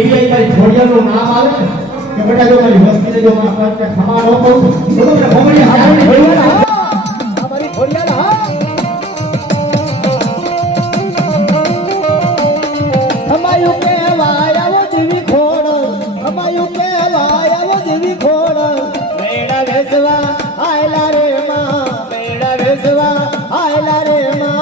દેવી મારી છોડિયાનું નામ આવે ને કે બેટા જો મારી વસ્તીને જો આપણે ખમા ન કરું તો તમને ખમણી હાજરી છોડિયા આ મારી છોડિયા હા અમાયું કહેવાય આવો દેવી ખોડ અમાયું કહેવાય આવો દેવી ખોડ મેળા વેસવા આયલા રે માં મેળા વેસવા આયલા રે માં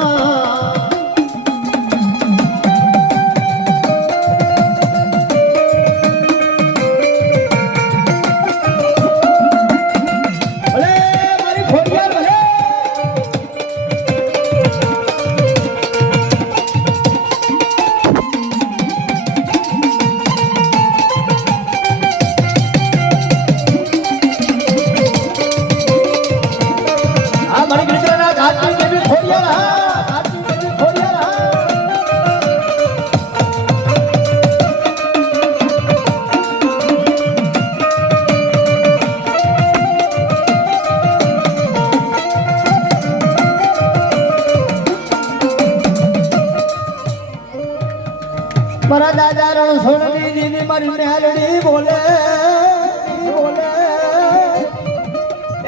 મારા દાદા રણછોડની દીદી મારી મેલડી બોલે બોલે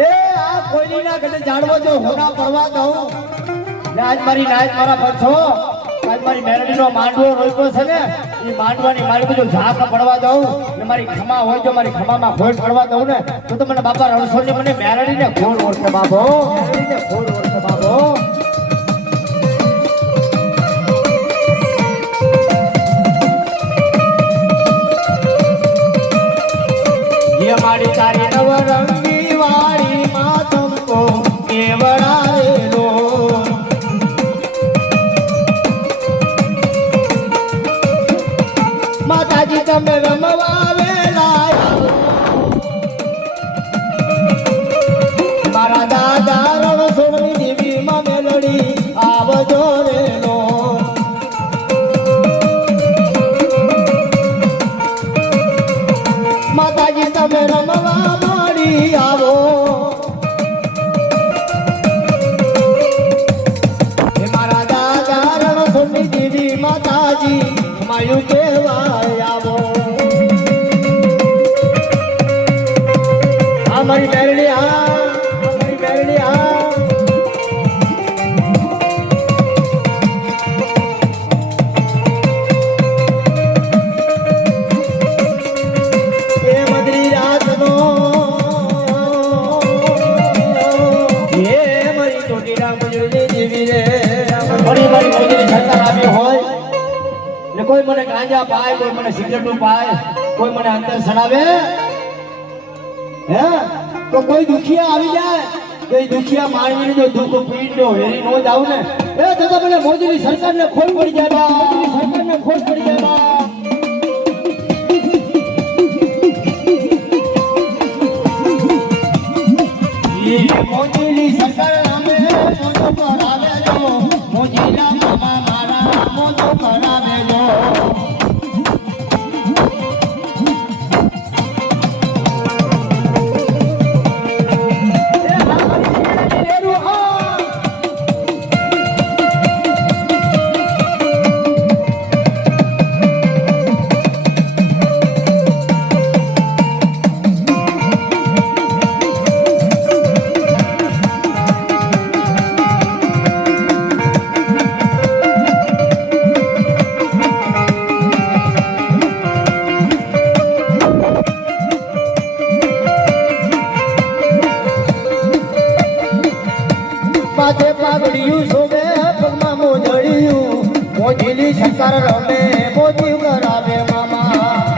એ આ કોઈના ઘરે જાણવો જો હોના પડવા દઉં આજ મારી નાચ મારા પછો આજ મારી મેલડીનો માંડવો રોક્યો છે ને એ માંડવાની મારી બધું ઝાક પડવા દઉં ને મારી ખમા હોય જો મારી ખમામાં ખોટ પડવા દઉં ને તો મને બાપા રણછોડને મને મેલડીને ખોડ ઓળખે બાબો મેલડીને ખોડ ઓળખે બાબો મારી તારી નવરંગી વાળી માં તમકો કેવડાવેલો માતાજી તમે રમવા વેલા મારા દાદા રણછોડની દેવી માં મેલડી આવજો રેલો માતાજી તમે રમવા મળી આવો મારા દાદા રણછોડની દેવી માતાજી માયું કહેવાય આવો આ મારી મેરડી આ મારી મેરડી આ કોઈ મને ગાંજા પાય કોઈ મને સિગરેટનું પાય કોઈ મને અંદર સડાવે હે તો કોઈ દુખિયા આવી જાય તો દુખિયા માનવીને જો દુઃખ પીડો વેરી નો જાવ ને એ તો મને મોદીની સરકારને ખોટ પડી જાય બા સરકારને ખોટ પડી જાય બા મોદીની સરકાર નામે મોદો કરાવે જો મોદીના મામા મારા મોદો કરાવે જો માથે પાઘડિયું શોભે પગમાં મોજડિયું મોજીલી સરકાર રમે મોજી કરાવે મામા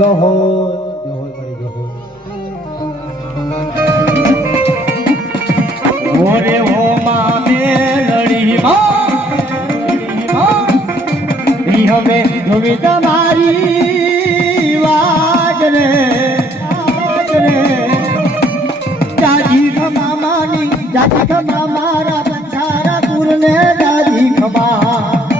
જોહો જોહો મારી જોહો ઓરે હો માં મેલડી માં હવે જોવી તમારી વાજને દાદી ખમા માની દાદી ખમા મારા બંધારા પૂરને દાદી ખમા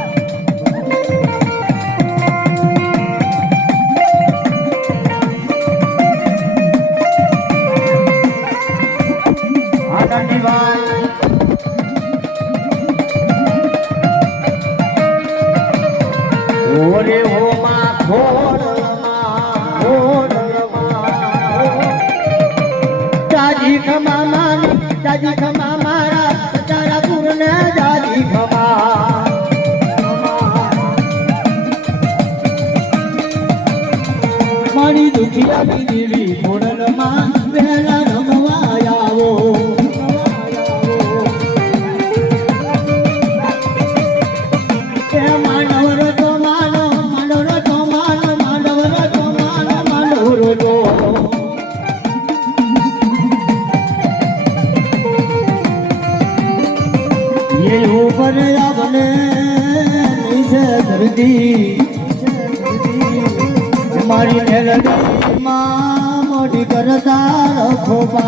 આનંદી ભાઈ ઓરે હો માં દાદી ખમા માની દાદી ખમા મારા તારા પૂરને દાદી ખમા મારી દુખિયા બીજી ખોડલમાં વહેલા રમવા આવો ये ऊपर आपने नीचे धरती हमारी मेलडी माँ मोटी करता रखो बा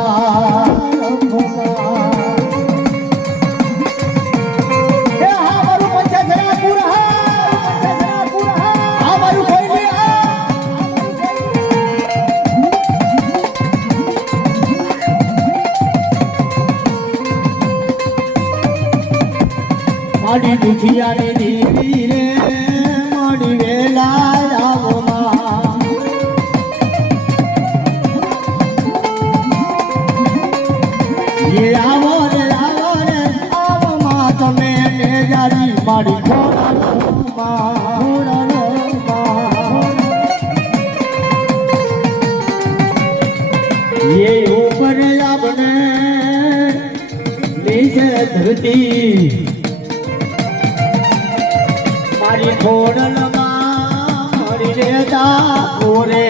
મારી દુખિયાની દીવી રે મારી વેલા આવમાં એ આવો રે આવમાં તમે મેજારી મારી ખોડામાં એ ઉપર આપને નીચે ધરતી મારી ખોડલમાં મરી રહેતા ઓરે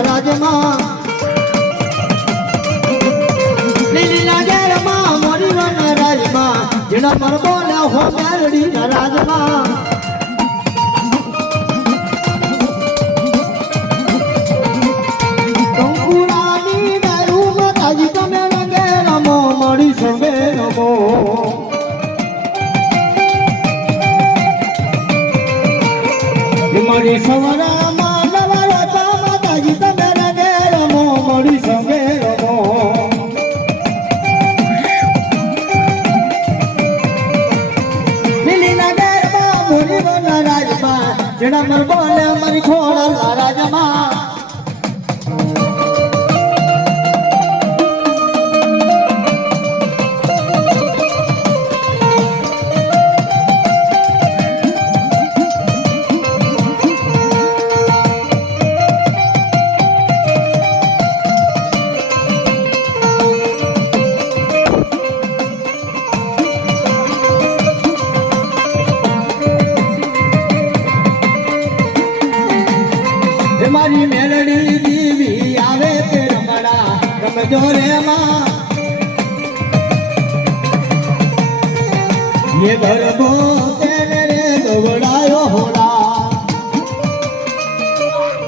રાજમાં લીલી નાગેરમાં મોરી વન રાજમાં જેના પર બોલે હો મેરડી રાજમાં મારી સવરામાં નવરતા માતાજી તમે રગે રમો મારી સંગે રમો લીલી નગરમાં મોરી વન રાજમાં જેના મર બોલે મારી ખોડા રાજમાં મારી મેલડી દીવી આવે તે રમડા રમજો રે માં ये गरबो तेरे रे गवड़ायो होड़ा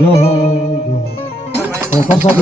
जो हो प्रसाद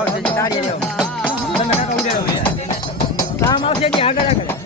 આવશે જે તાળી લેવો તમે કાકા ઉડે રહો કામ આવશે જે આગળ આગળ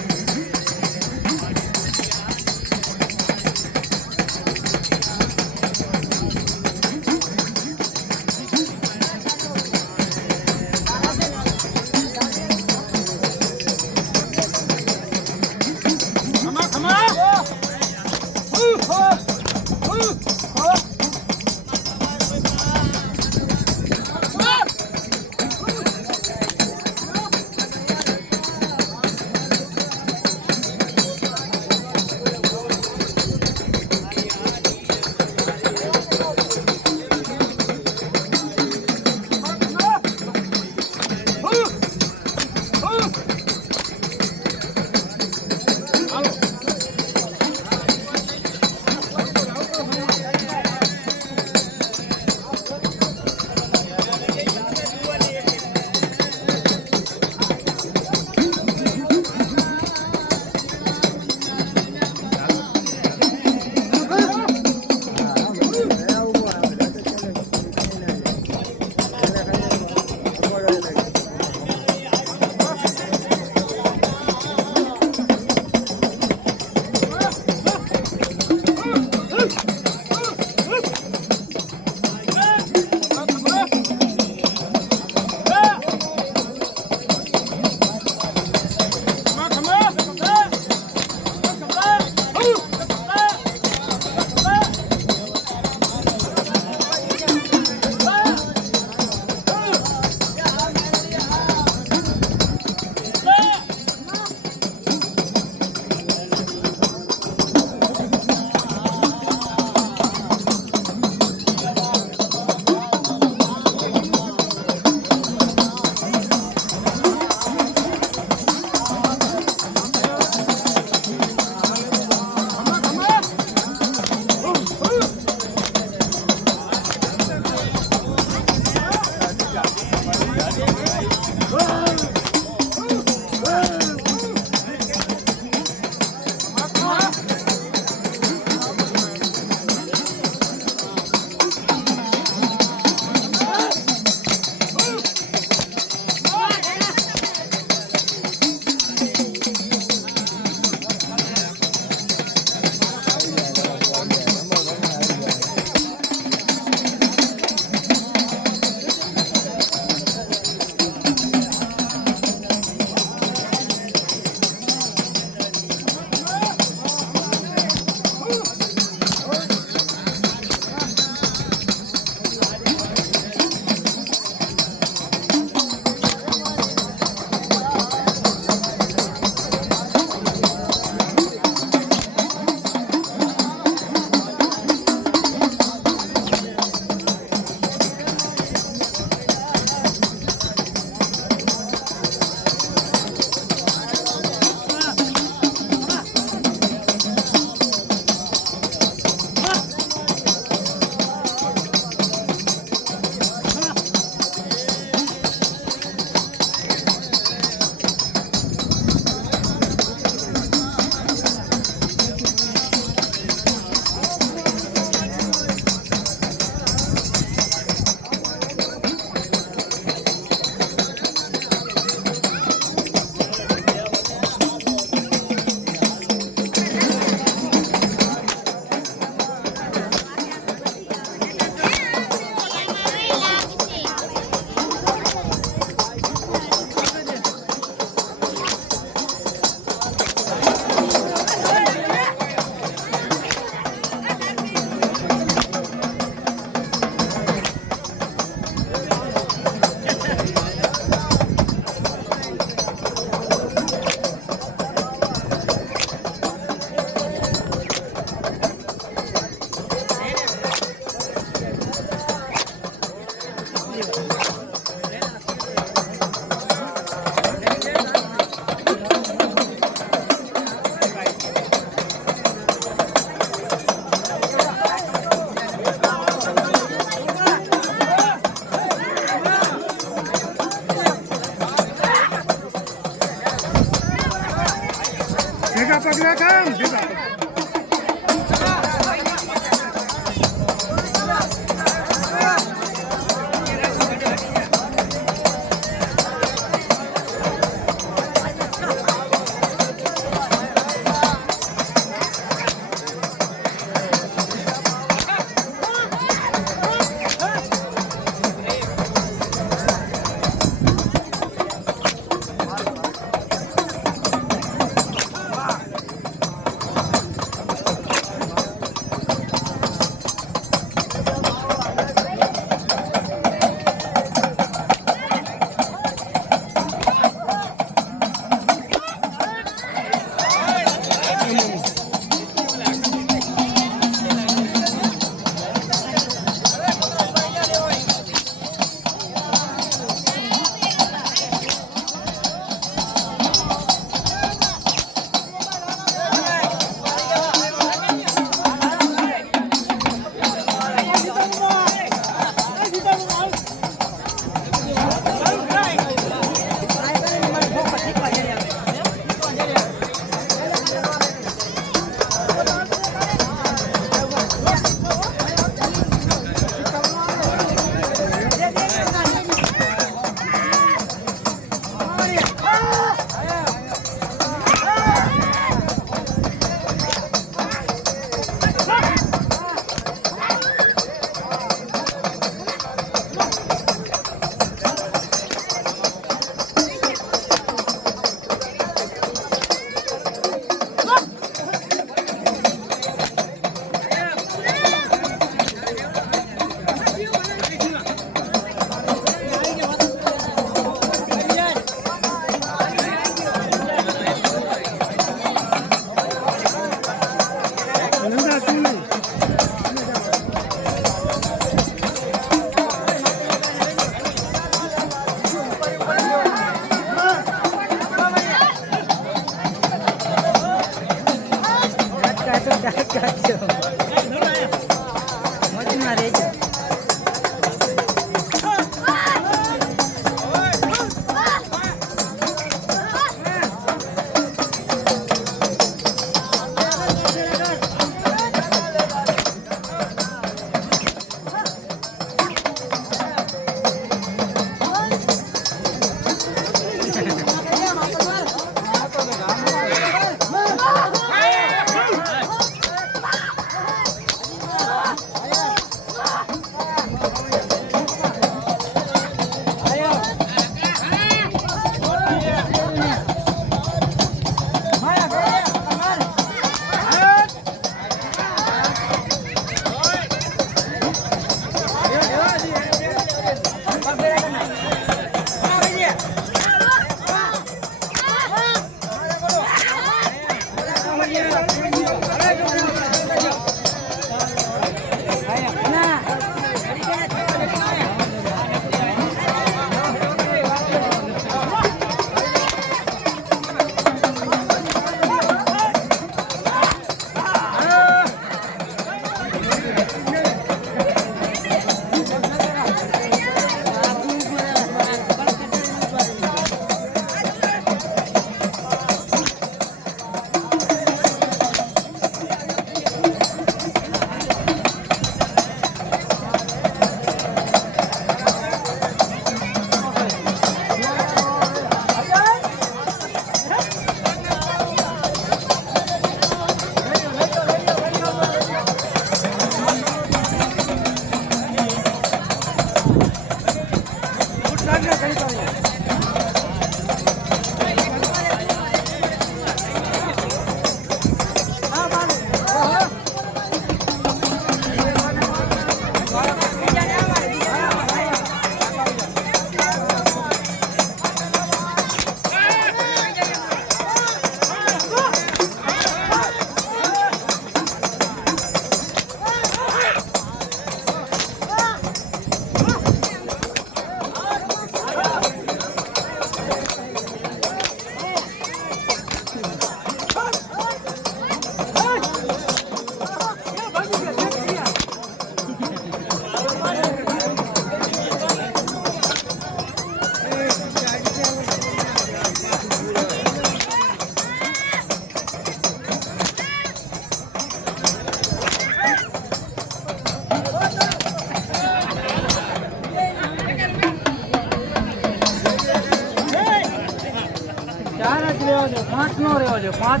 પાંચ નો રહેવા છે 5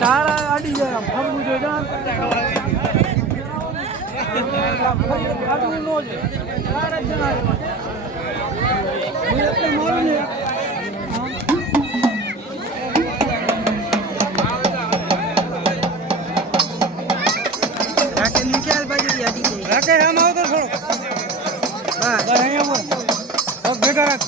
ચાર આડી જાય ફરવું જોઈએ આડવું નો છે 4 જ જણા મારું ને રાકેશ આમ આવતો થોડો બસ અહીંયા ભેગા રાખ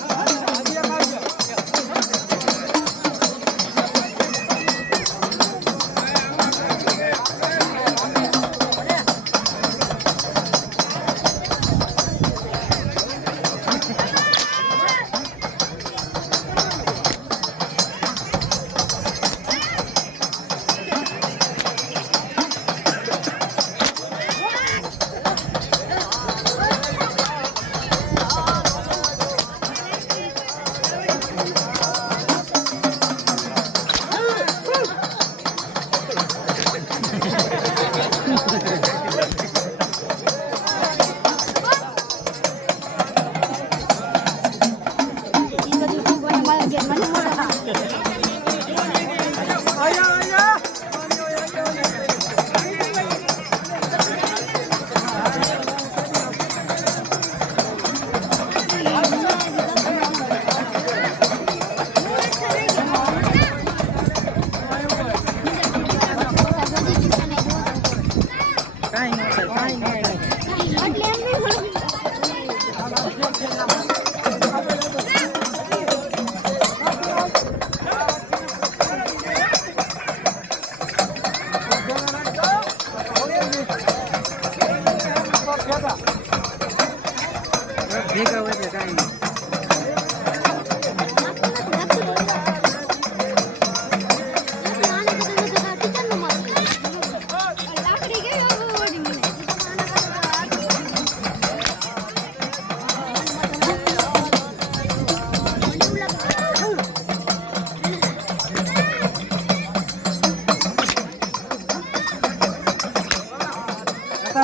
ભેગા હોય એટલે કાંઈ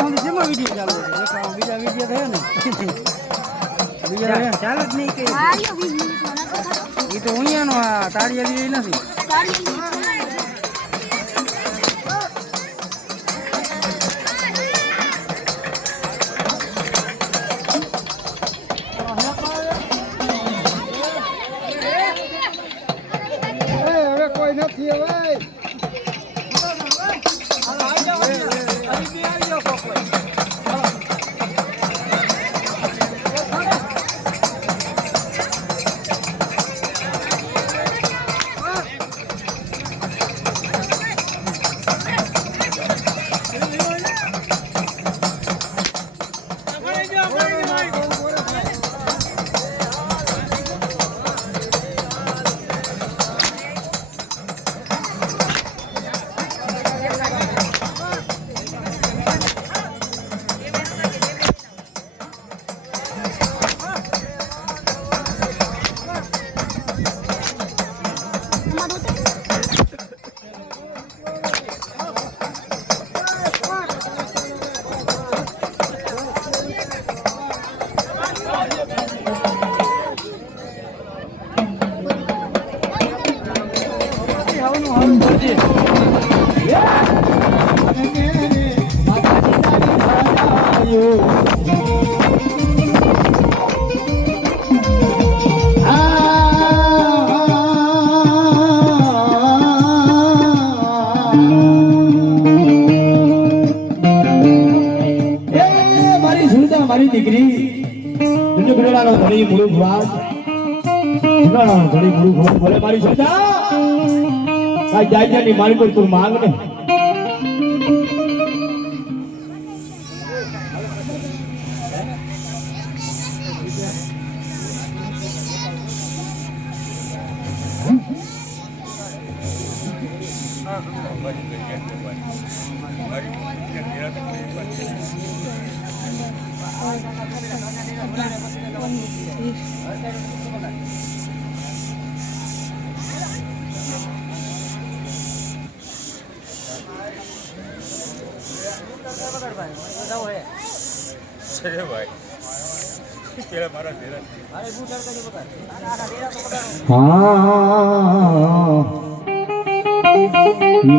નહીં શેમાં વિડીયો ચાલુ છે બીજા વિડીયો થયા ને બીજા ચાલે જ નહીં કઈ એ તો અહીંયાનો આ તાળિયાલી નથી હવે કોઈ નથી હવે સુરતા મારી દીકરી દુનિયાનો ઘણી મૂળું વાત દુનિયાનો ઘણી મૂળું વાત બોલે મારી સુરતા આ જાયની મારી પર તું માંગ ને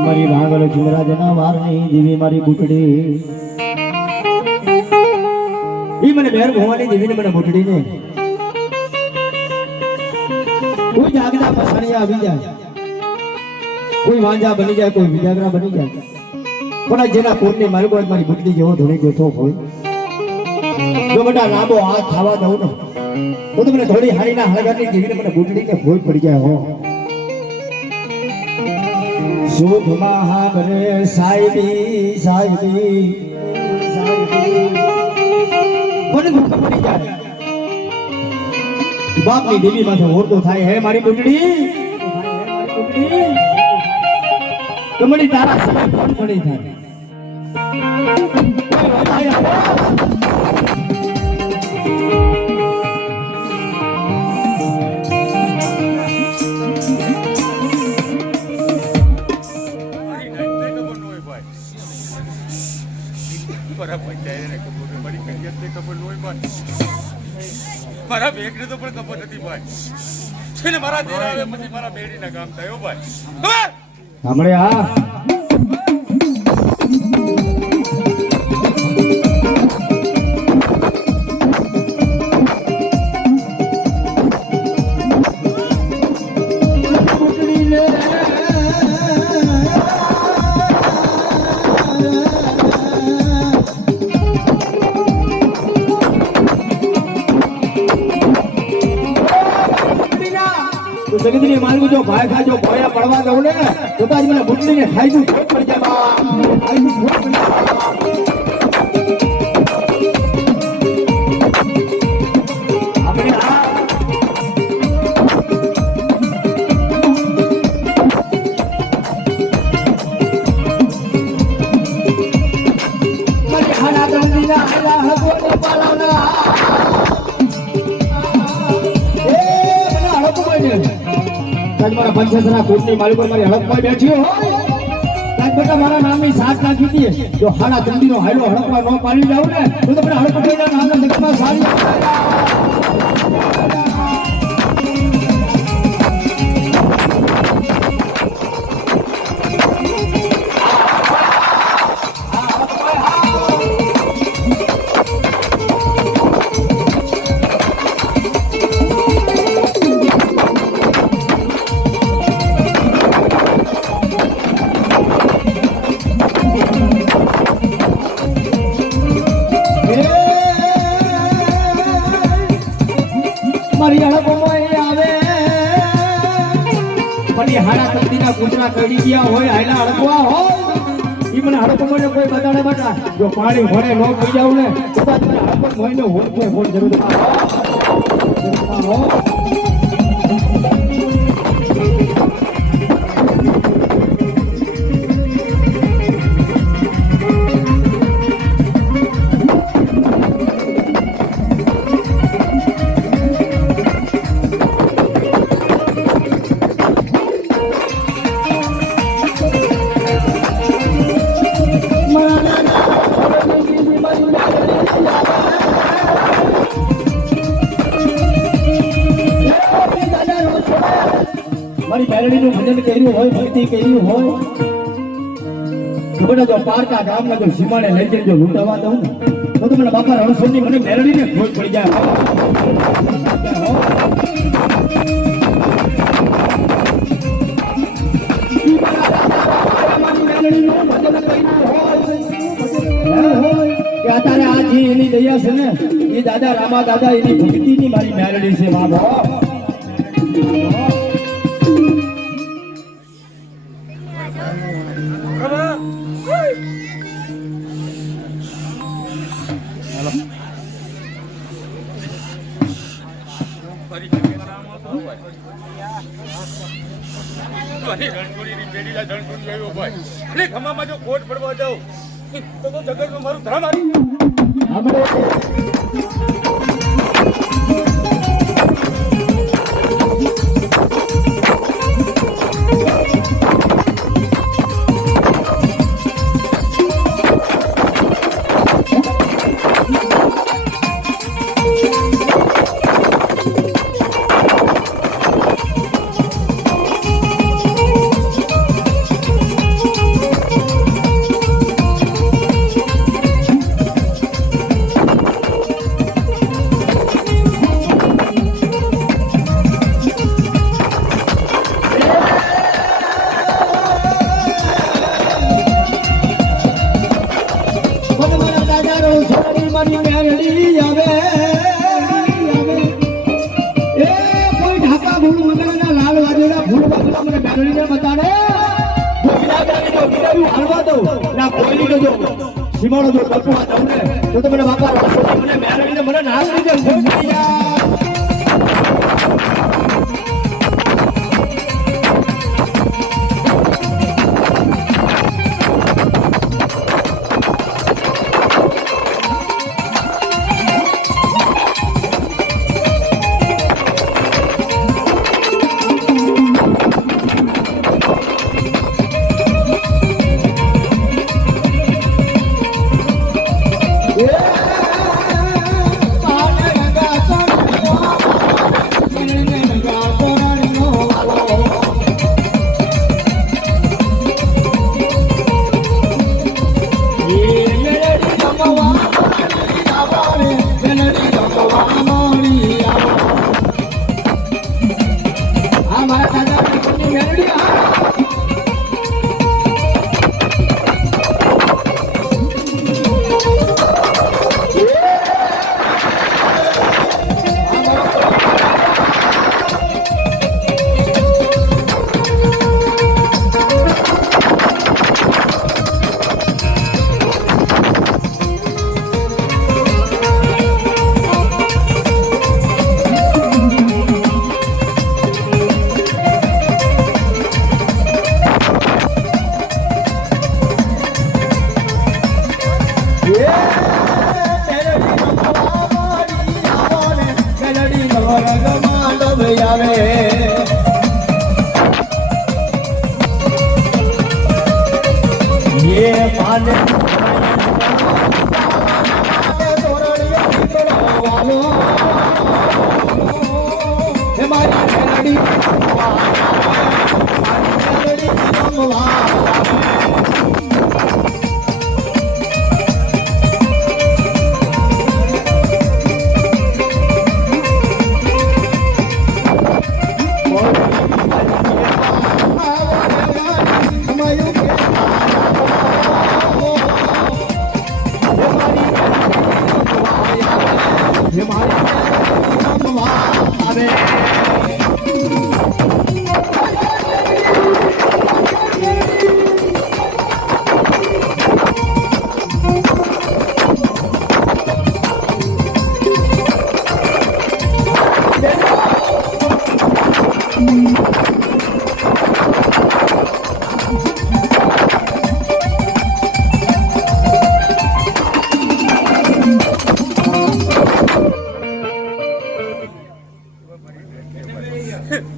મારી ભાગલ જીવરાજના વારની દેવી મારી બુટડી ઈ મને બેર ભવાની દેવીને મને બુટડીને કોઈ જાગતા પસાણિયા આવી જાય કોઈ વાંજા બની જાય કોઈ વિજાગરા બની જાય પણ જેના કોટની મારી કોઈ મારી બુટડી જેવો ધોણી બેઠો હોય જો બેટા લાંબો હાથ થવા દઉં ને તો મને થોડી હારીના હળગારની દેવીને મને બુટડીને ભોય પડી જાય હો સુખ મહાગરે સાઈબી સાઈબી કોને દુઃખ પડી જાય બાપની દેવી માંથી ઓરતો થાય હે મારી બુટડી તમારી તારા સમય પડી થાય મારા બેગને તો પણ ખબર નથી ભાઈ છે ને મારા દેરા આવે પછી મારા બેડીના કામ થયો ભાઈ સાંભળે આ જગતની માલવું જો ભાઈ ખાજો ભોયા પડવા દઉં ને તો આજ મને બુટલીને ખાઈ દઉં પડી જાય આપણે હાના દંડીના હાલા હગોની પાલાના મારા પંચસરા કોટની મારી પર મારી હડકમાં બેઠી હોય તાજ બેટા મારા નામની સાથ નાખી દીએ જો હાડા દંડીનો હાયલો હડકવા ન પાડી જાવ ને તો તમને હડકડીના નામના જગતમાં સારી મારી હડકોમાં આવે પણ હાડા તંદીના કૂતરા કડી ગયા હોય હાયલા હડકવા હોય ઈ મને હડકોમાં કોઈ બતાડે બેટા જો પાણી ભરે ન પી જાવ ને તો તમને હડકો મોઈને હોય કોઈ જરૂર મારી બેલડીનું ભજન કર્યું હોય ભક્તિ કર્યું હોય તો બધા જો પારકા ગામના જો સીમાને લઈ જઈને જો લૂંટાવા દઉં ને તો મને બાપા રણછોડની મને બેલડીને ખોજ પડી જાય અત્યારે આ જે એની દયા છે ને એ દાદા રામા દાદા એની ભક્તિની મારી મેલડી છે બાબો. રણછોડીની પેઢીલા રણછોડી આવ્યો ભાઈ અને ખમામાં જો કોટ પડવા જાઉં તો જગતમાં મારું ધર્મ આવી સીમાડો જો કલ્પના તમને તો મને બાપા મને મેળવીને મને નાલ દીધે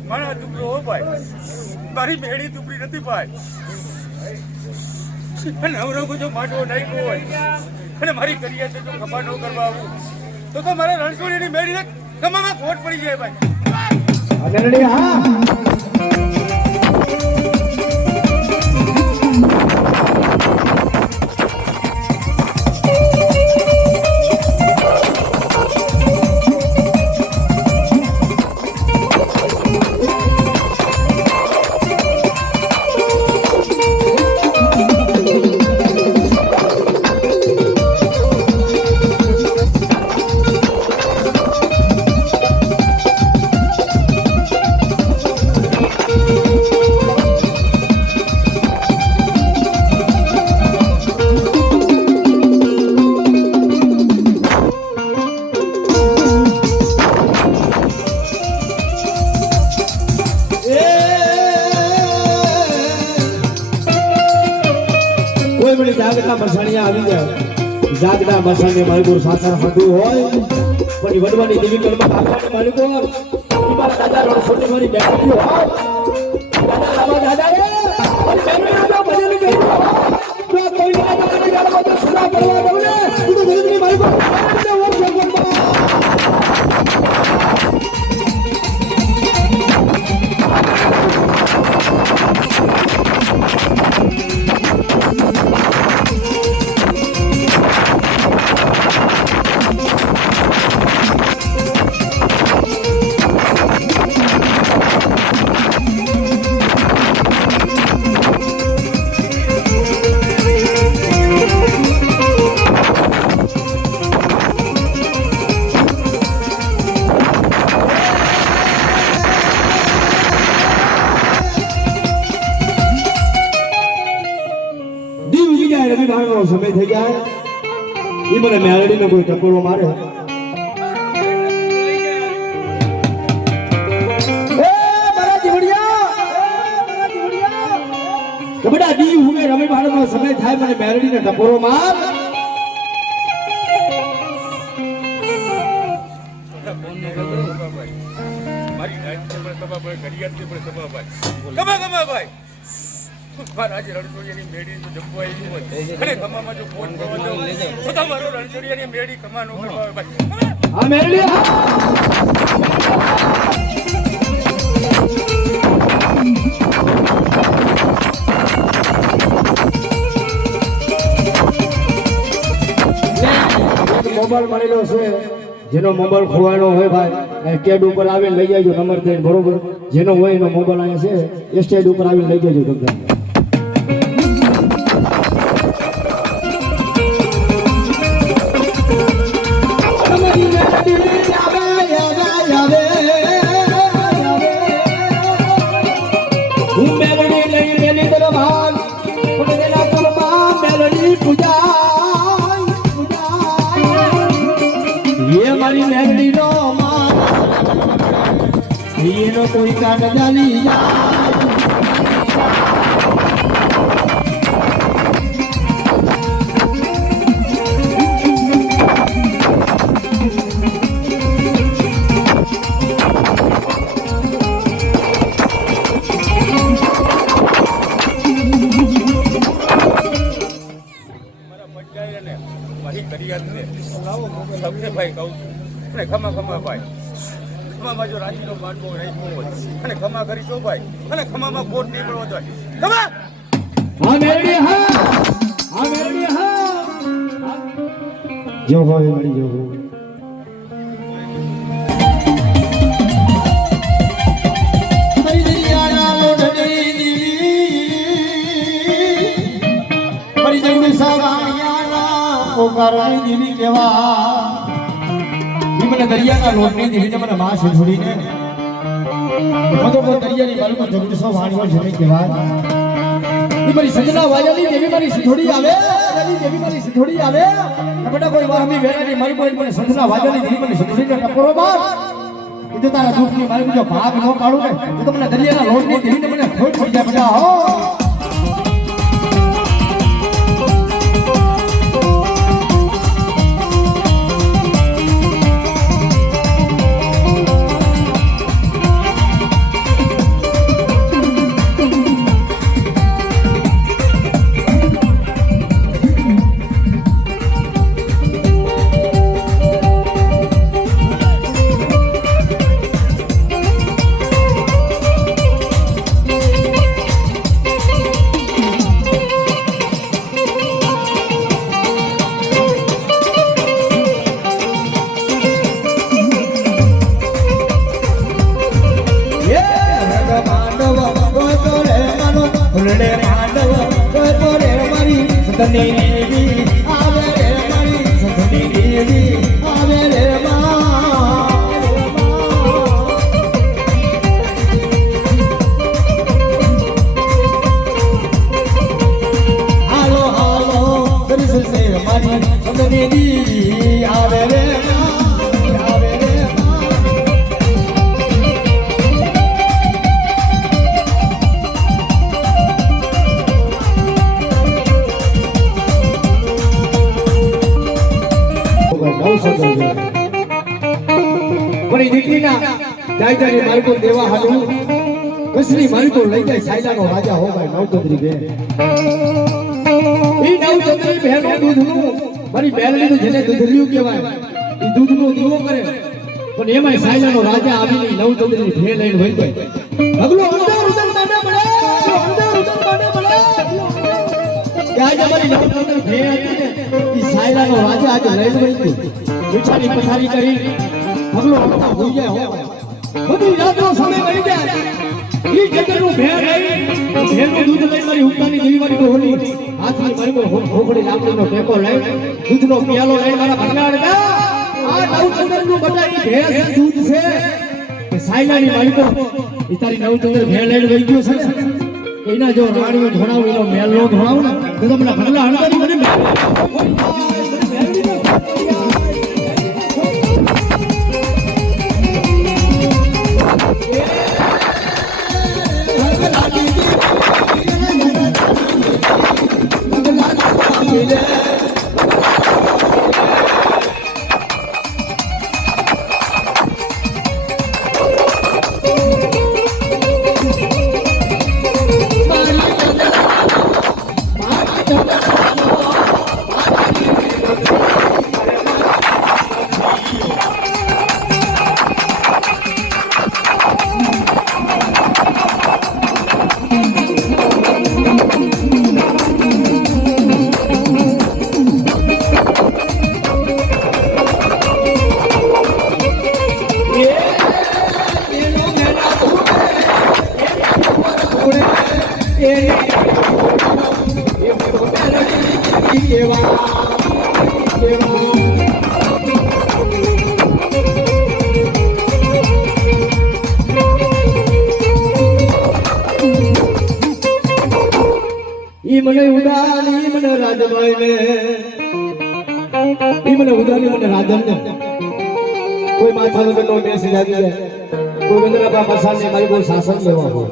મારા દુકડો હો ભાઈ મારી મેળી દુકડી નથી ભાઈ અને નવરો જો માટો નહીં હોય અને મારી કરિયા છે જો ખબર ન કરવા આવું તો મારા રણછોડીની મેળીને કમામાં ખોટ પડી જાય ભાઈ જાગના મસાને માલિકો સાસર હતું હોય પણ ઈ વડવાની દેવી કલમાં ભાગવાની માલિકો મારા દાદા રણછોડની મારી બેઠી હોય દાદા દાદા રે મારી બેઠી તો ભજન કરી તો કોઈ ના દાદાની ગાળમાં તો સુના કરવા દઉં ને તું તો ભજનની માલિકો સમય થઈ જાય એ મને મેલડીનો કોઈ ટકોરો મારે બધા દી હુમે રમી બાળકનો સમય થાય મને મેલડીને ટકોરો માર મારી નાઈટ પર સભાભાઈ ઘડિયાળથી પણ સભાભાઈ કમાભાઈ આજે રણછોડિયાની મેળી તો જમવા આવી હોય અને ખમામાં જો ફોન કરવા દો તો તમારો રણછોડિયાની મેળી ખમા નો કરવા ભાઈ હા મેળી મોબાઈલ મળેલો છે જેનો મોબાઈલ ખોવાયેલો હોય ભાઈ સ્ટેડ ઉપર આવીને લઈ જાયજો નંબર દઈને બરોબર જેનો હોય એનો મોબાઈલ અહીંયા છે એ સ્ટેડ ઉપર આવીને લઈ જાયજો તમને કોઈ કાટ જાલી ભાઈ કહું અને ખમા ભાઈ ખમામાં જો રાજીનો માંડવો રાખ્યો હોય અને ખમા કરી છો ભાઈ અને ખમામાં કોટ નીકળવો જોઈએ ખમા હા મેરડી હા જો હોય મળી જો મને દરિયાના લોટની દીધી મને માં છોડીને બધો દરિયાની બાજુમાં જગદીશો વાણીઓ જમી કહેવાય મારી સજના વાજાની દેવી મારી સિંધોડી આવે દેવી મારી સિંધોડી આવે બેટા કોઈ વાહમી વેરાની મારી કોઈ મને સજના વાજાની દેવી મને સિંધોડીને ટકોરો માર કીધું તારા દુઃખની મારી જો ભાગ ન કાઢું ને તો મને દરિયાના લોટની દેવીને મને ખોટ પડી જાય બેટા હો સગલ છે પણ એ દીકરીના જાય માર્ગો દેવા હાલું કસરી માર્ગો લઈ જાય સાયલાનો રાજા હો ભાઈ નવચંદ્રી બેન ઈ નવચંદ્રી બેન દૂધનું મારી બેલડીનું જેને દૂધલિયું કહેવાય ઈ દૂધનો દીવો કરે પણ એમાંય સાયલાનો રાજા આવીને નવચંદ્રીની ભે લઈને વહી જાય અગલો અંદર ઉદર માને મળે અંદર ઉદર માને મળે કે આજે મારી નવચંદ્રી ભે હતી ને ઈ સાયલાનો રાજા આજે લઈને વહી ગયો મીઠાની પથારી કરી અગલો અંદર હોઈ જાય હો બધી રાતનો સમય મળી જાય ઈ જગતનું ભે લઈ ભેનું દૂધ લઈ મારી હુક્કાની દેવી મારી ડોહલી હાથની મારી હોકડી લાકડીનો ટેકો લઈ દૂધનો પ્યાલો લઈ મારા ભંગાર ગા આ નવચંદ્રનું બટાઈ ભેસ દૂધ છે કે સાયલાની માલિકો ઈ તારી નવચંદ્ર ભે લઈને વઈ ગયો છે એના જો રાણીઓ ધોણાવ એનો મેલ નો ધોણાવ ને તો તમને ભંગલા હણગાડી મને ઈ મને ઉડાની મને રાજભાઈ ને ઈ મને ઉડાની મને રાજન ને કોઈ માથા વગરનો મેસેજ આવી જાય કોઈ વંદના પ્રસાદ ને મારી કોઈ શાસન લેવા હોય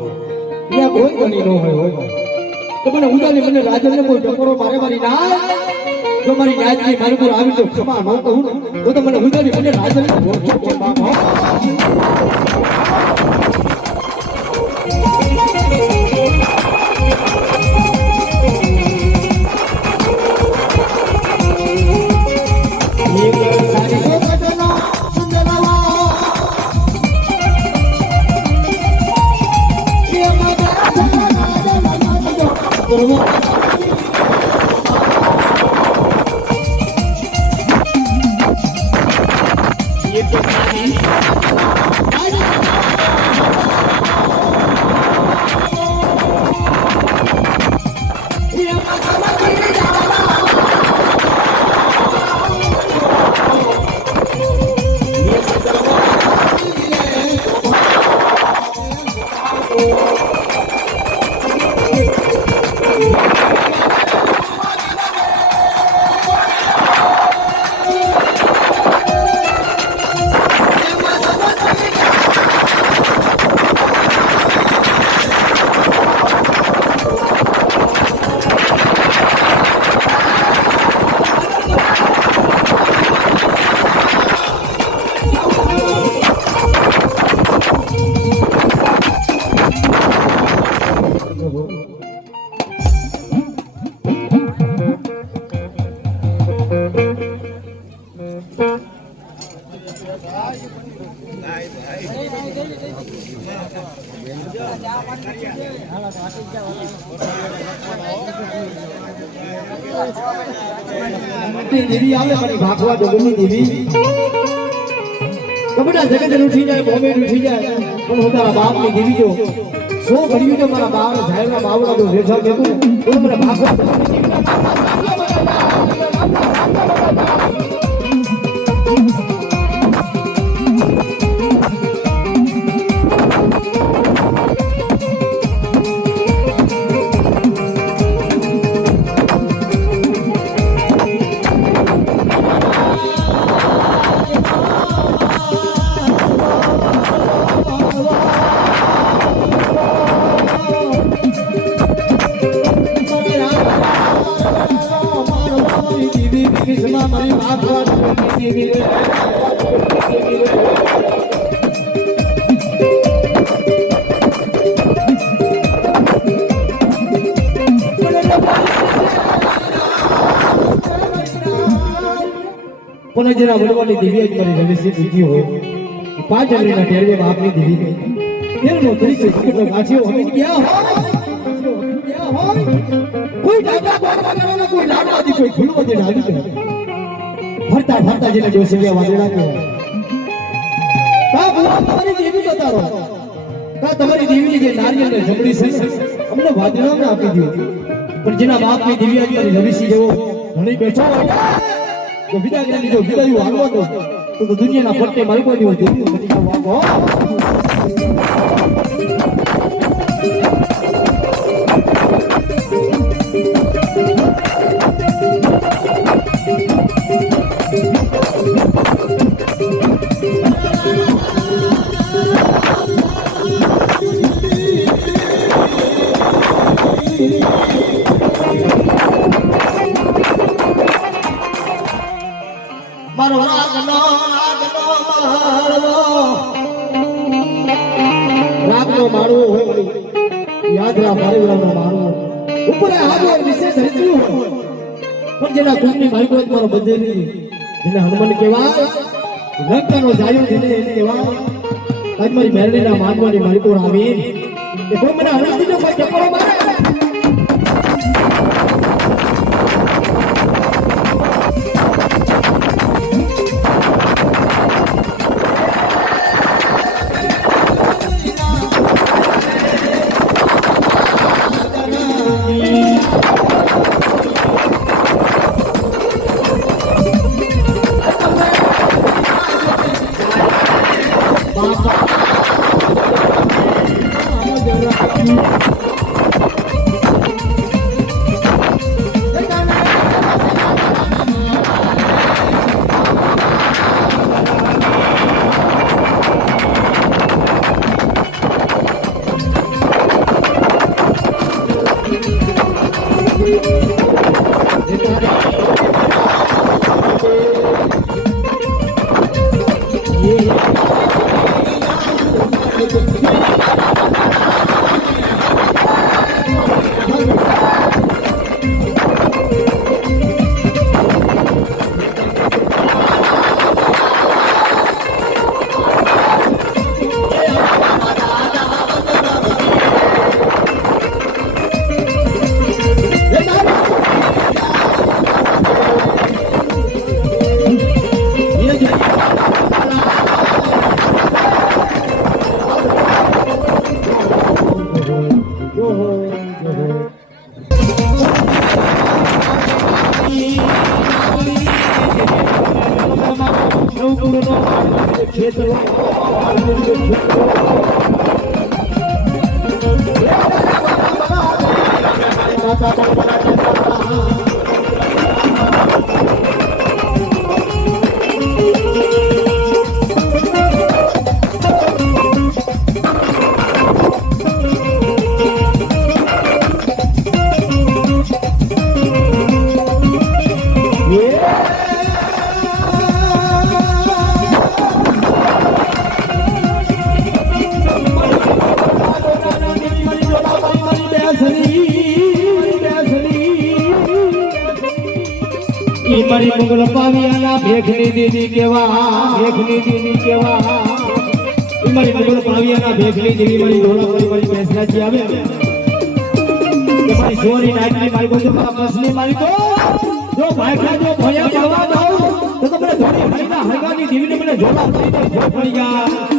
ત્યાં કોઈ ગણી ન હોય તો મને ઉડાની મને રાજન ને કોઈ ટકોરો મારે મારી ના જો મારી યાદની મારી કોઈ આવી તો ખમા ન કહું ને તો મને ઉડાની મને રાજન ને ઓળખો કે બાપા દેવી આવે મારી ભાગવા ડોગરની દેવી કબડા જગત ઉઠી જાય બોમ્બે ઉઠી જાય પણ હું તારા બાપની દેવી જો સો ઘડિયું તો મારા બાપ જાયના બાવડા જો રેછા દેતું તો મને ભાગવા મારી વાત પણ જેના વડવાની દિવ્ય જ મારી રમેશજી દીધી હોય 5 અગરીના ટેરવે આપની દીધી ગઈ તેરનો દૃશ્ય સિકટો ગાછીઓ હમી ગયા હોય કોઈ ડાકા બોલવાના કોઈ લાડવાદી કોઈ ખુલવાદી ડાલી કે ફરતા ફરતા જેને જો સેવા વાદળા કહેવાય કા બોલા તમારી દેવી બતાવો કા તમારી દેવીની જે નારિયેળને જમડી છે અમને વાદળામાં આપી દીધી પણ જેના બાપની દિવ્ય જ મારી રમેશજી જેવો ઘણી બેઠો હોય તો વિદાયની જો વિદાયું હાલવા તો દુનિયાના ફરતે માલકોની હોય દેવું બની જવા મારો રાગનો માળવો હોય વળી યાદ રાખ મારે માળવો ઉપર આવો વિશેષ રીત્યું હોય પણ જેના કુંડની માલિકો મારો બધે નહીં જેને હનુમાન કહેવાય લંકાનો જાયો જેને એને કહેવાય આજ મારી મેરડીના માનવાની માલિકો આવી એ કોઈ મને હનુમાનજીનો કોઈ ટપરો મારે મારી મંગલ પાવિયાના ભેખની દીદી કેવા મારી મંગલ પાવિયાના ભેખની દીદી મારી ધોળા પરી મારી બેસરાજી આવે મારી સોરી નાટની મારી કોઈ મસલી મારી તો જો ભાઈખા જો ભયા પડવા દઉં તો મને ધોળી ભાઈના હરગાની દીવીને મને જોડા પડી ગયા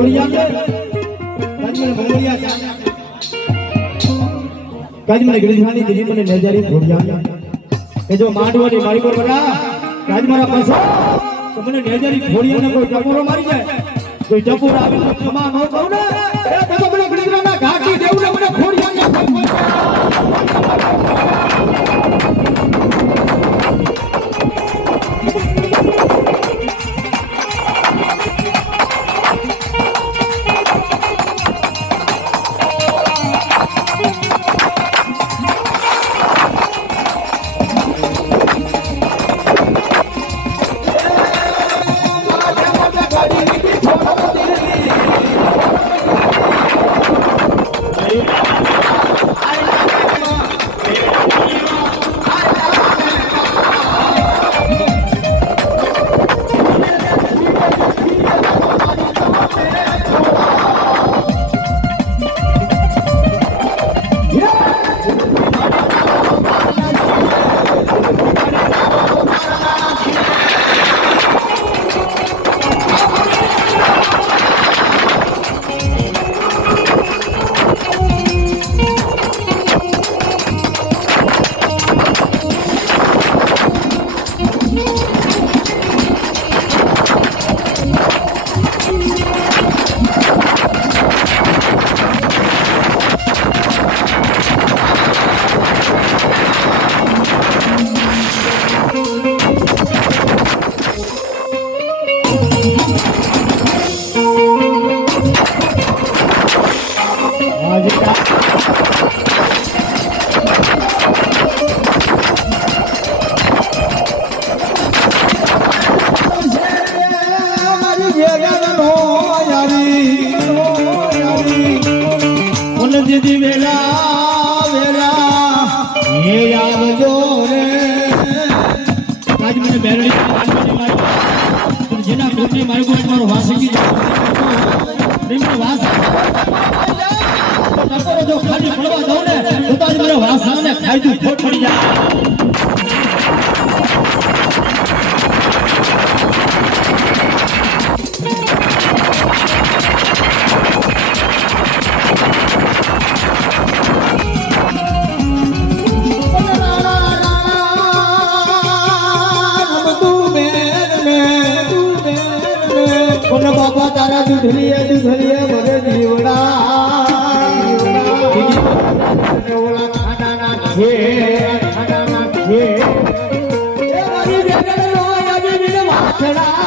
થોડી યાદ છે કાજમલ ભોળિયા ચાલ્યા કાજમલ ગળીવાની દીદી મને નજારી ભોળિયા એ જો માંડવાની મારી પર બના કાજ મારા પાસે તો મને નજારી ભોળિયાને કોઈ ટપોરો મારી જાય કોઈ ટપોરો આવે તો ખમા ન કહું ને એ તો મને ગળીના ઘાટી દેવું ને મને ભોળિયાને દીદી વેલા વેલા એ આવજો રે આજ મને બેરડી પણ જેના કોટની મારી કોઈ મારો વાસકી મને વાસ જો ખાલી પડવા દઉં ને તો આજ મને વાસને ખાઈ દઉં ખોટ પડી જાય બાબા તારા દૂધલીએ મને જીવડા ઓલા ખાડા નાખે એ મારી બેગડનો યાદી મને વાછડા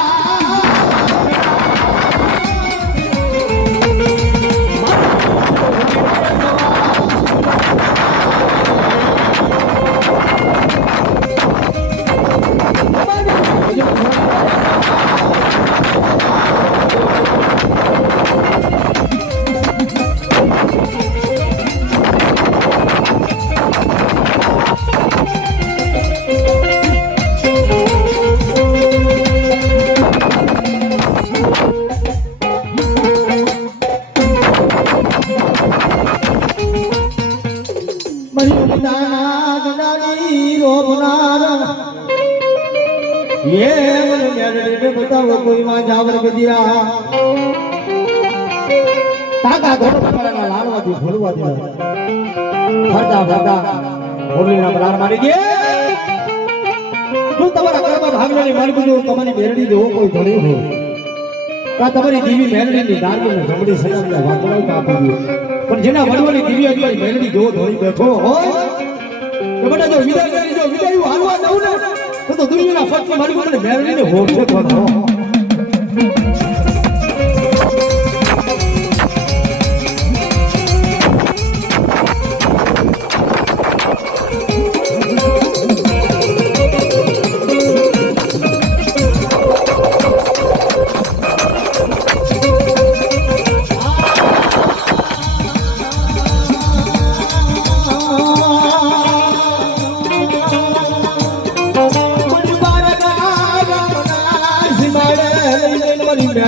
કોઈ માં જાવર ગદિયા તાકા ઘોડો પકડના લાડવાથી ભોલવા દે ફરતા ફરતા હોલીના બલાર મારી ગયા હું તમારા ઘરમાં ભાગવાની મારી બીજો તમારી બેરડી જેવો કોઈ ઘડી હોય કા તમારી દીવી બેરડીની ડાળને જમડી સલામને વાતળા આપી દે પણ જેના વડવાની દીવી અત્યારે બેરડી જેવો ધોઈ બેઠો હોય તો બટા જો વિદાય હાલવા દઉં ને તો દુનિયાના ફટકે મારી મને બેરડીને હોર છે તો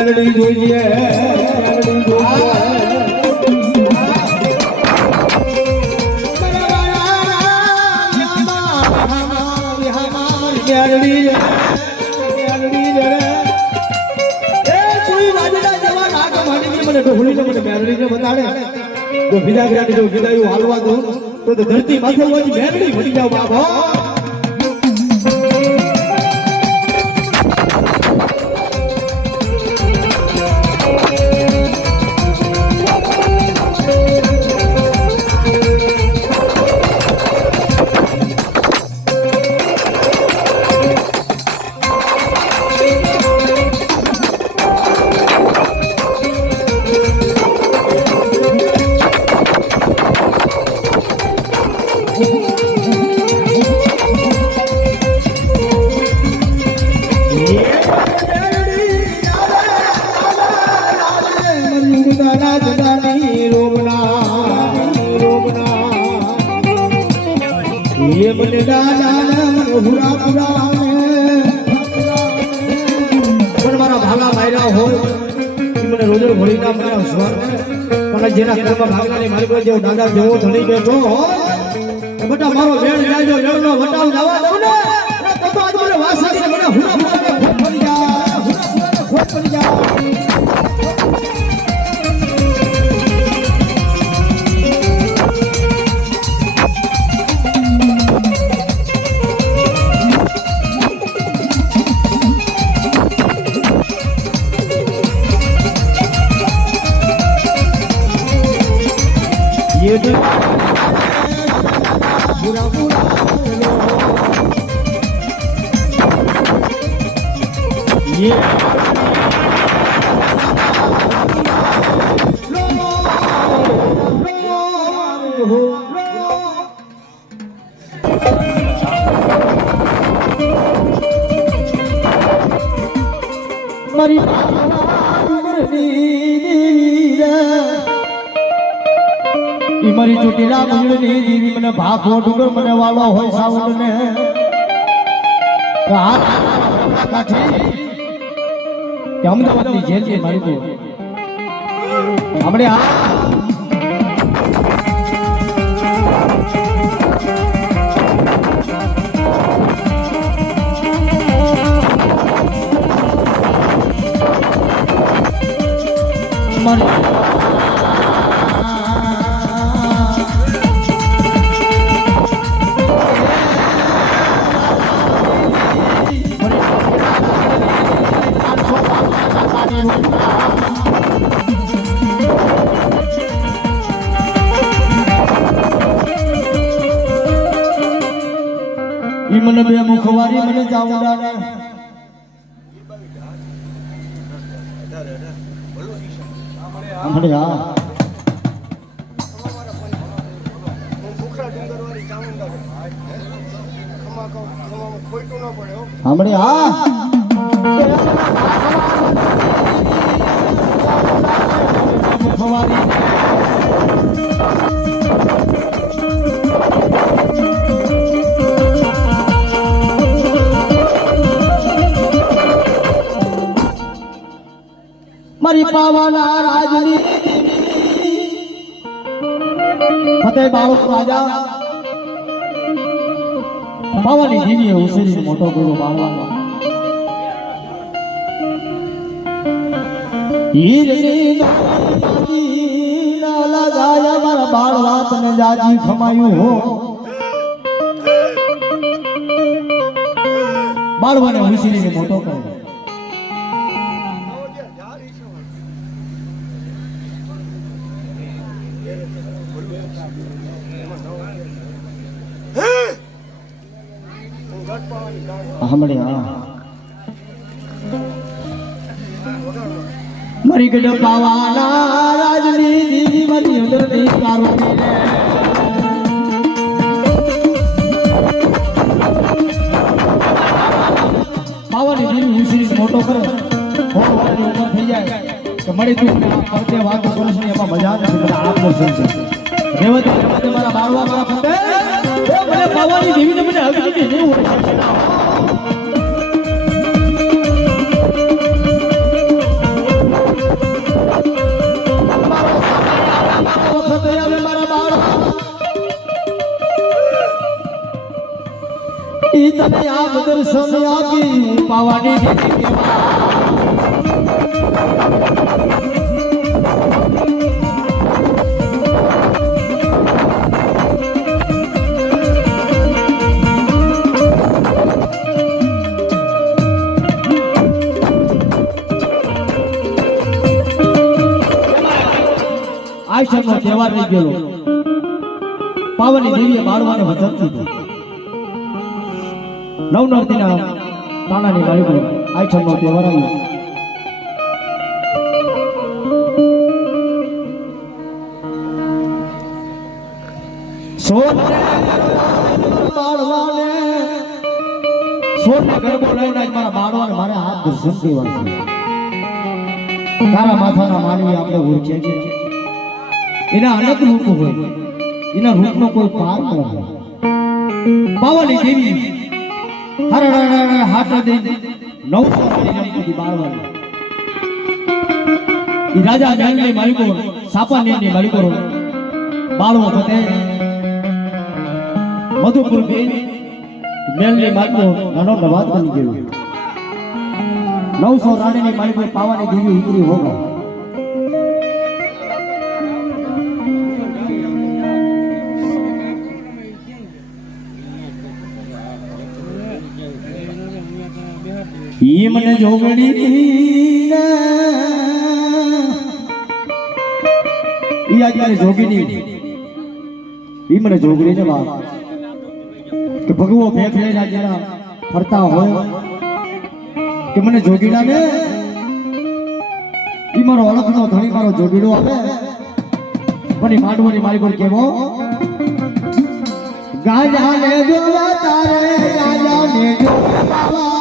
મેલડી જોઈએ કોઈ રાજડા જેવા નાગ માની તો હોલીને મને મેરડીને બતાડે જો વિદા ગ્રાની જો વિદાયું હાલવા દઉં તો ધરતી માથે ઓછી મેરડી ભરી જાવ બાબો ये बने પણ મારા ભાલા માયરા હોય મને રોજર ભરી ના મને સ્વર મને જેના કર્મ ભાગનાની મારી કોઈ જેવો દાદા જેવો ધણી બેઠો હોય બટા મારો વેણ જાજો વેણનો વટાવ જવા દઉં ને તો આજ મને વાસા છે મને હુરા ખોટ પડી જા ખોટ પડી જા ये बुरा बुरा ये मरी મારી ચોટીલા મંગળની દીવી મને ભાખો ડુંગર મને વાલો હોય સાવન ને હાથ કાઠી કે અમદાવાદની જેલ છે મારી તો આપણે મારી મને બે મુખવારી મને ચામુંડા ને આપણે હા આપણે હા મુખવારી મારી પાવાના રાજની ફતેહ બાળક રાજા પાવાની દીવીએ ઉછેરી મોટો ગુરુ બાળવાનો હીરની ના લગાયા મારા બાળ વાત ને જાજી ખમાયું હો બાળવાને ઉછેરીને મોટો કર્યો હમણે હા મારી ગઢ પાવાના રાજની દીદી મારી અંદરની કારો પાવાની દીદી ઉછીરી મોટો કરે હોવાની ઉંમર થઈ જાય કે મળી તું પરતે વાતો કરશ ને એમાં મજા નથી મને આપનો છે રેવતી મારા બાળવા મારા ફતે મને પાવાની દેવીને મને આવી નથી નહીં હોય તને આ દર્શન આપી પાવાની આઈશરનો તહેવાર રહી ગયેલો પાવનની દેવીએ બાળવાને વચન દીધું નવનર્તીના તાણાની મારી પર આઈશરનો તહેવાર આવ્યો સોન બાળવાને સોનને ગરબો લઈને આજ મારા બાળવાને મારે હાથ દર્શન કરવા છે તારા માથાના માનવી આપણે ઓળખીએ છીએ એના અનેક રૂપ હોય એના રૂપનો કોઈ પાર ન હોય પાવાની દેવી હરડડ હાથ દે 900 ની બાળવાની ઈ રાજા જાનની માલિકો સાપાની માલિકો બાળવો પતે મધુપુર ગઈ મેલની માલિકો નાનો નવાજ બની ગયો 900 રાણીની માલિકો પાવાની દેવી ઉતરી હોગા ઈ મને જોગડી ઈ આજ મને જોગીની ઈ મને જોગડી ને વાત કે ભગવો ભેખ લઈને જેના ફરતા હોય કે મને જોગીડા ને ઈ મારો ઓળખનો ધણી મારો જોગીડો આવે પણ માંડવાની મારી પર કેવો ગાજા ને જોવા તારે ગાજા ને જોવા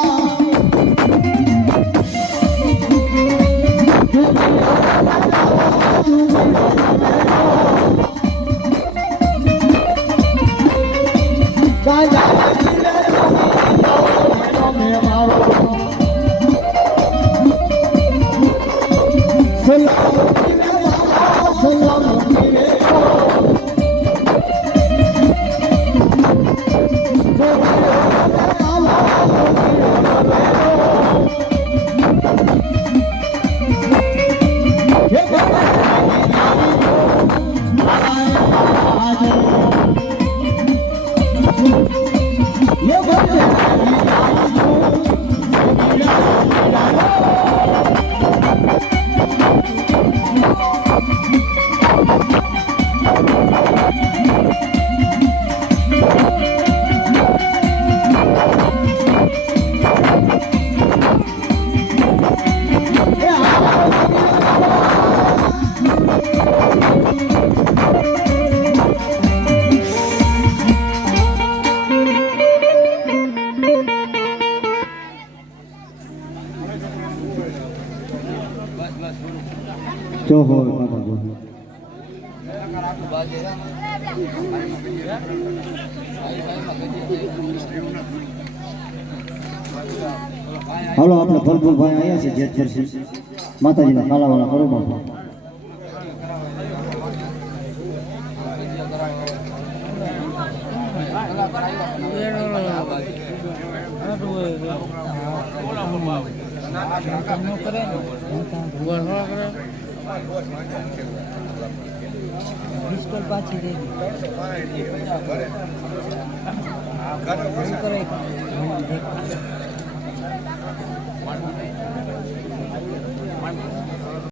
જો હોય બાબા જો હાલો આપણે ફલફુલભાઈ આવ્યા છે જેતપુરથી માતાજીના કાલાવાલા કરો બાપા પાછી દે